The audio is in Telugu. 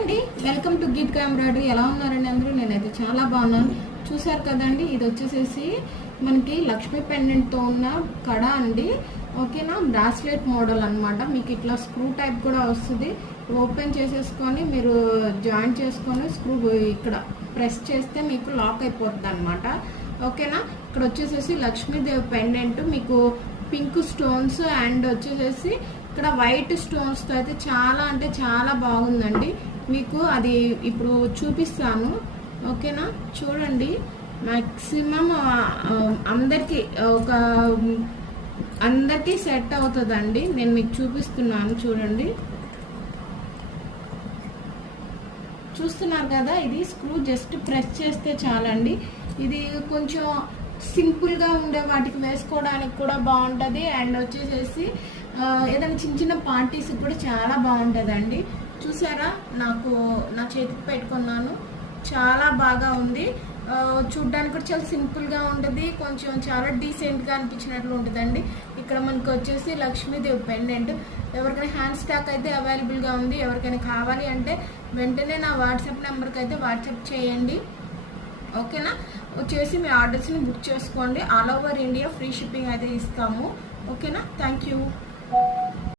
అండి, వెల్కమ్ టు గీత్కా ఎంబ్రాయిడరీ. ఎలా ఉన్నారండి అందరూ? నేనైతే చాలా బాగున్నాను. చూసారు కదండి, ఇది వచ్చేసేసి మనకి లక్ష్మీ పెండెంట్తో ఉన్న కడ అండి. ఓకేనా, బ్రాస్లెట్ మోడల్ అనమాట. మీకు ఇట్లా స్క్రూ టైప్ కూడా వస్తుంది. ఓపెన్ చేసేసుకొని మీరు జాయింట్ చేసుకొని స్క్రూ ఇక్కడ ప్రెస్ చేస్తే మీకు లాక్ అయిపోతుంది అనమాట. ఓకేనా, ఇక్కడ వచ్చేసేసి లక్ష్మీదేవి పెండెంట్ మీకు పింక్ స్టోన్స్ అండ్ వచ్చేసేసి ఇక్కడ వైట్ స్టోన్స్తో అయితే చాలా అంటే చాలా బాగుందండి. మీకు అది ఇప్పుడు చూపిస్తాను. ఓకేనా, చూడండి. మ్యాక్సిమం అందరికీ సెట్ అవుతుందండి. నేను మీకు చూపిస్తున్నాను, చూడండి. చూస్తున్నారు కదా, ఇది స్క్రూ జస్ట్ ప్రెస్ చేస్తే చాలండి. ఇది కొంచెం సింపుల్గా ఉండే వాటికి వేసుకోవడానికి కూడా బాగుంటుంది. అండ్ వచ్చేసేసి ఏదైనా చిన్న చిన్న పార్టీస్కి కూడా చాలా బాగుంటుందండి. చూసారా, నా చేతికి పెట్టుకున్నాను, చాలా బాగా ఉంది. చూడ్డానికి కూడా చాలా సింపుల్గా ఉంటుంది, కొంచెం చాలా డీసెంట్గా అనిపించినట్లు ఉంటుందండి. ఇక్కడ మనకు వచ్చేసి లక్ష్మీదేవి పెండెంట్. ఎవరికైనా హ్యాండ్ స్టాక్ అయితే అవైలబుల్గా ఉంది. ఎవరికైనా కావాలి అంటే వెంటనే నా వాట్సాప్ నెంబర్కి అయితే వాట్సాప్ చేయండి. ఓకేనా, వచ్చేసి మీ ఆర్డర్స్ని బుక్ చేసుకోండి. All over India free shipping అయితే ఇస్తాము. ఓకేనా, థ్యాంక్ యూ.